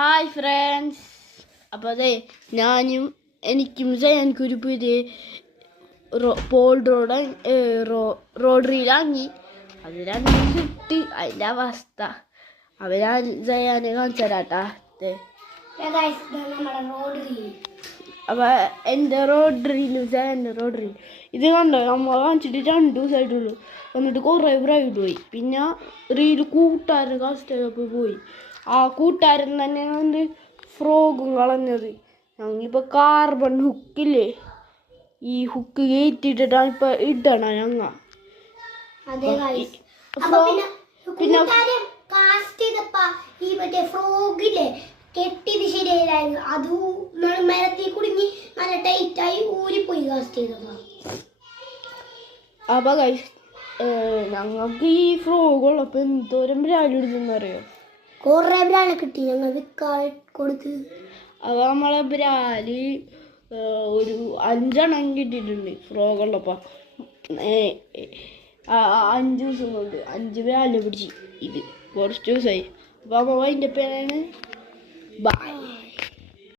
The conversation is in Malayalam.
ഹായ് ഫ്രണ്ട്സ്, അപ്പോൾ അതെ എനിക്കും എനിക്കൊരു പുതിയ പോൾ റോഡ് റീലാങ്ങി. അത് രണ്ടും കിട്ടി. അതിൻ്റെ അവസ്ഥ ഞാൻ ജയാനെ കാണിച്ചു തരാട്ടാ. അപ്പോൾ എൻ്റെ റോഡ് റീലും ജയൻ്റെ റോഡ് റീൽ ഇത് കണ്ടോ. നമ്മൾ കാണിച്ചിട്ട് 2 ദിവസമായിട്ടുള്ളൂ. എന്നിട്ട് കുറേ ബ്രൈഡ് പോയി. പിന്നെ റീല് കൂട്ടുകാരൻ കസ്റ്റമർ പോയി. ആ കൂട്ടുകാരൻ തന്നെ കൊണ്ട് ഫ്രോഗും കളഞ്ഞത്. ഞങ്ങിപ്പോൾ കാർബൺ ഹുക്കില്ലേ, ഈ ഹുക്ക് കയറ്റിയിട്ടാണ് ഇപ്പം ഇടണം ഞങ്ങ. പിന്നെ കെട്ടിയത് ശരിയായിരുന്നു. അത് മരത്തിൽ കുടുങ്ങി നല്ല ടൈറ്റായി ഊരിപ്പോയി കാസ്റ്റ് ചെയ്തപ്പോ. അപ്പൊ ഞങ്ങൾക്ക് ഈ ഫ്രോഗുള്ളപ്പോ എന്തോരം ബ്രാൻഡ് ഇടുന്നറിയോ. കൊറേ ബ്രാൻഡ് കിട്ടി ഞങ്ങൾ കൊടുത്ത്. അപ്പൊ നമ്മളെ ബ്രാല് ഒരു 5 കിട്ടിയിട്ടുണ്ട് ഫ്രോഗുള്ളപ്പോ. 5 ദിവസം കൊണ്ട് 5 ബ്രാൻഡ് പിടിച്ച്. ഇത് കുറച്ച് ദിവസമായി. അപ്പൊ അതിൻ്റെ പേരാണ് ബൈ.